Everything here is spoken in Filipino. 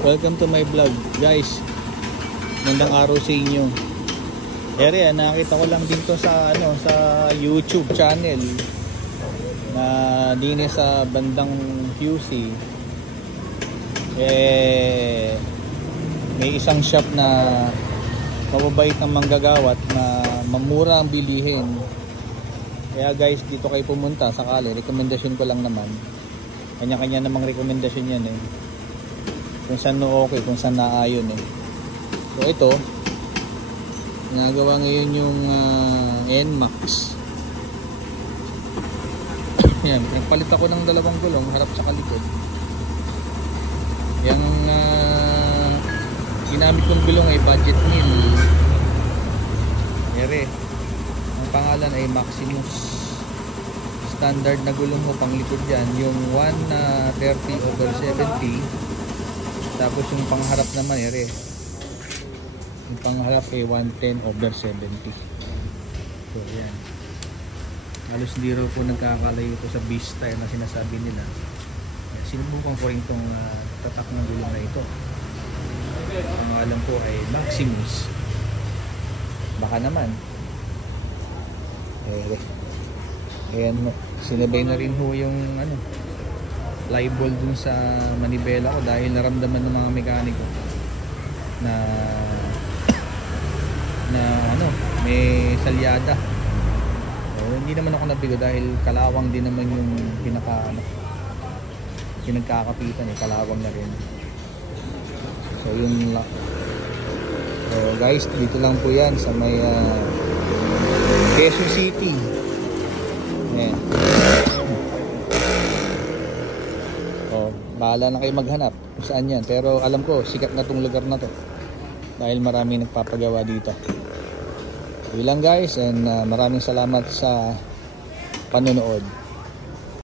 Welcome to my vlog, guys. Magandang araw sa inyo. Ere, nakita ko lang dito sa sa YouTube channel na din sa bandang QC. May isang shop na mababait ng manggagawat na mamura ang bilihin. Kaya guys, dito kayo pumunta sakali. Rekomendasyon ko lang naman. Kanya-kanya namang rekomendasyon yan eh. Kung saan no okay, kung saan naayon eh. So ito, nagawa ngayon yung NMAX. Yan, nagpalit ako ng dalawang gulong, harap sa kalikod. Yung ginamit kong gulong ay budget meal. Ere, ang pangalan ay Maximus. Standard na gulong mo pang likod dyan, yung 130/70. Tapos yung pangharap naman ere, yung pangharap ay 110/70. So yan, halos hindi raw po nagkakalayo ito sa beast tire na sinasabi nila. Sinubukan ko rin itong tatak ng gulong na ito. Ang alam ko ay Maximus. Baka naman ayan, sinabay na rin ho yung flyball dun sa manibela ko dahil naramdaman ng mga mekaniko na may salyada. Hindi naman ako nabigo dahil kalawang din naman yung pinagkakapitan kalawang na rin. So yun lang. So guys, dito lang po yan sa may Quezon City. Ayan. Bahala na kayo maghanap kung saan yan, pero alam ko sikat na tong lugar na to dahil marami nagpapagawa dito. Yun lang guys, and maraming salamat sa panonood.